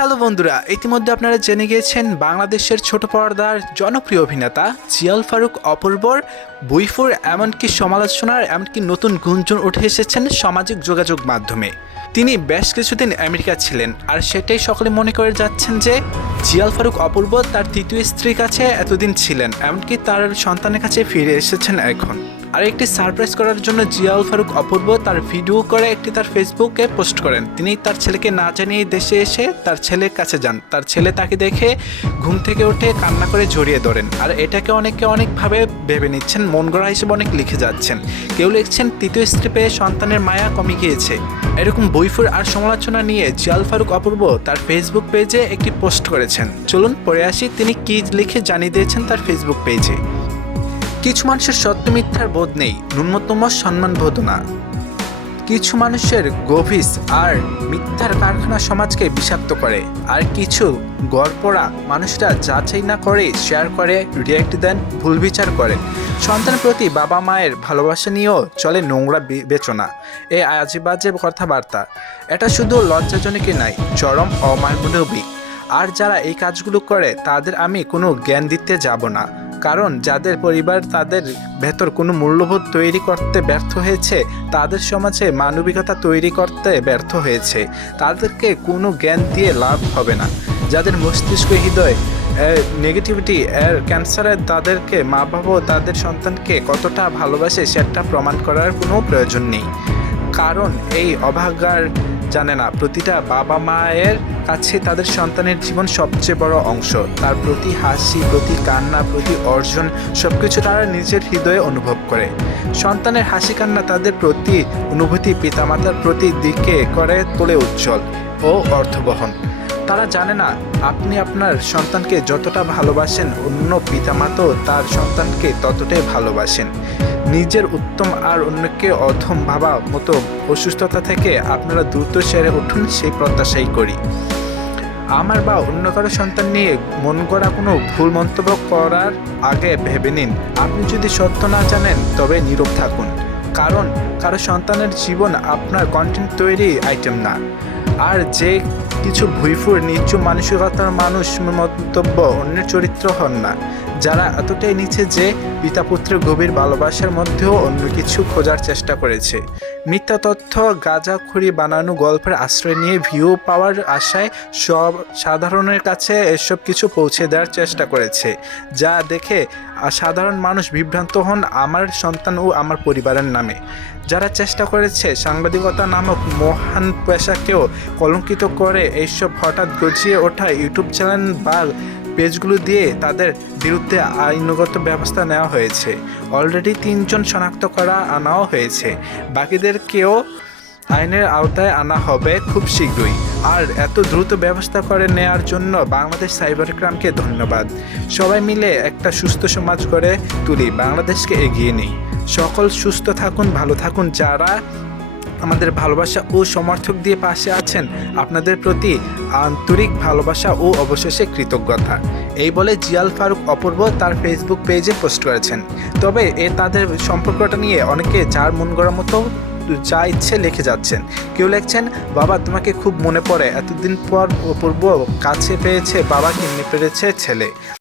Hello বন্ধুরা, ইতিমধ্যে আপনারা জেনে গিয়েছেন বাংলাদেশের ছোট পর্দার জনপ্রিয় অভিনেতা জিয়াল ফারুক অপূর্বর বইফোর এমনকি সমালোচনার এমনকি নতুন গুঞ্জন উঠে এসেছেন সামাজিক যোগাযোগ মাধ্যমে। তিনি বেশ কিছুদিন আমেরিকা ছিলেন আর সেটাই সকলে মনে করে যাচ্ছেন যে জিয়াল ফারুক অপূর্ব তার তৃতীয় স্ত্রীর কাছে এতদিন ছিলেন, এমনকি তার সন্তানের কাছে ফিরে এসেছেন এখন। আর একটি সারপ্রাইজ করার জন্য জিয়াউল ফারুক অপূর্ব তার ভিডিও করে একটি তার ফেসবুকে পোস্ট করেন। তিনি তার ছেলেকে না জানিয়ে দেশে এসে তার ছেলের কাছে যান। তার ছেলে তাকে দেখে ঘুম থেকে উঠে কান্না করে জড়িয়ে ধরেন। আর এটাকে অনেকে অনেকভাবে ভেবে নিচ্ছেন, মন গড়া হিসেবে অনেক লিখে যাচ্ছেন। কেউ লিখছেন, তৃতীয় স্ত্রী পেয়ে সন্তানের মায়া কমে গিয়েছে। এরকম বইফুর আর সমালোচনা নিয়ে জিয়াল ফারুক অপূর্ব তার ফেসবুক পেজে একটি পোস্ট করেছেন। চলুন পরে আসি তিনি কি লিখে জানিয়ে দিয়েছেন তার ফেসবুক পেজে। কিছু মানুষের সত্য মিথ্যার বোধ নেই, ন্যূনতম সম্মান বোধ না কিছু মানুষের গভীর আর মিথ্যার কারখানা সমাজকে বিষাক্ত করে, আর কিছু গড়পড়া মানুষরা যাচাই না করে শেয়ার করে রিয়াক্ট দেন, ভুল বিচার করেন সন্তানের প্রতি বাবা মায়ের ভালোবাসা নিয়েও চলে নোংরা বিবেচনা এ আজে বাজে কথাবার্তা। এটা শুধু লজ্জাজনকই নয়, চরম অমানবিক। আর যারা এই কাজগুলো করে, তাদের আমি কোনো জ্ঞান দিতে যাব না। কারণ যাদের পরিবার তাদের ভেতর কোনো মূল্যবোধ তৈরি করতে ব্যর্থ হয়েছে, তাদের সমাজে মানবিকতা তৈরি করতে ব্যর্থ হয়েছে। তাদেরকে কোনো জ্ঞান দিয়ে লাভ হবে না। যাদের মস্তিষ্ক হৃদয় নেগেটিভিটি এর ক্যান্সারের তাদেরকে, মা বাবা ও তাদের সন্তানকে কতটা ভালোবাসে সেটা প্রমাণ করার কোনো প্রয়োজন নেই। কারণ এই অভাগার জানে না, প্রতিটা বাবা মায়ের কাছে তাদের সন্তানের জীবন সবচেয়ে বড় অংশ। তার প্রতি হাসি, প্রতি কান্না, প্রতি অর্জন সবকিছু তারা নিজের হৃদয়ে অনুভব করে। সন্তানের হাসি কান্না তাদের প্রতি অনুভূতি পিতামাতার প্রতি দিকে করে তোলে উজ্জ্বল ও অর্থবহন। তারা জানে না, আপনি আপনার সন্তানকে যতটা ভালোবাসেন, অন্য পিতামাতাও তার সন্তানকে ততটাই ভালোবাসেন। নিজের উত্তম আর অন্যকে অধম ভাবা মতো অসুস্থতা থেকে আপনারা দ্রুত সেরে উঠুন, সেই প্রত্যাশাই করি। আমার বা অন্য কারও সন্তান নিয়ে মন করা কোনো ভুল মন্তব্য করার আগে ভেবে নিন। আপনি যদি সত্য না জানেন, তবে নীরব থাকুন। কারণ, কারও সন্তানের জীবন আপনার কন্টেন্ট তৈরি আইটেম না। আর যে কিছু ভুইফুর নিচু মানসিকতার মানুষ মন্তব্য অন্যের চরিত্র হন না, যারা এতটাই নিচে যে পিতা পুত্রের গভীর ভালোবাসার মধ্যেও অন্য কিছু খোঁজার চেষ্টা করেছে। মিথ্যা তথ্য গাঁজাখুরি বানানো গল্পের আশ্রয় নিয়ে ভিউ পাওয়ার আশায় সব সাধারণের কাছে এসব কিছু পৌঁছে দেওয়ার চেষ্টা করেছে। যা দেখে সাধারণ মানুষ বিভ্রান্ত হন আমার সন্তান ও আমার পরিবারের নামে। যারা চেষ্টা করেছে সাংবাদিকতা নামক মহান পেশাকেও কলঙ্কিত করে, এইসব হঠাৎ গজিয়ে ওঠা ইউটিউব চ্যানেল বা পেজগুলো দিয়ে তাদের বিরুদ্ধে আইনগত ব্যবস্থা নেওয়া হয়েছে। অলরেডি তিনজন শনাক্ত করা আনাও হয়েছে। বাকিদেরকেও আইনের আওতায় আনা হবে খুব শীঘ্রই। আর এত দ্রুত ব্যবস্থা করে নেওয়ার জন্য বাংলাদেশ সাইবার ক্রাইমকে ধন্যবাদ। সবাই মিলে একটা সুস্থ সমাজ গড়ে তুলি। বাংলাদেশকে এগিয়ে নিই। সকল সুস্থ থাকুন, ভালো থাকুন যারা আমাদের ভালোবাসা ও সমর্থক দিয়ে পাশে আছেন আপনাদের প্রতি আন্তরিক ভালোবাসা ও অবশেষে কৃতজ্ঞতা। এই বলে জিয়াল ফারুক অপূর্ব তার ফেসবুক পেজে পোস্ট করেছেন। তবে এ তাদের সম্পর্কটা নিয়ে অনেকে যার মন গড়ার মতো যা ইচ্ছে লিখে যাচ্ছেন। কেউ লিখছেন, বাবা, তোমাকে খুব মনে পড়ে। এতদিন পর অপূর্ব কাছে পেয়েছে, বাবা কিনে পেরেছে, ছেলে।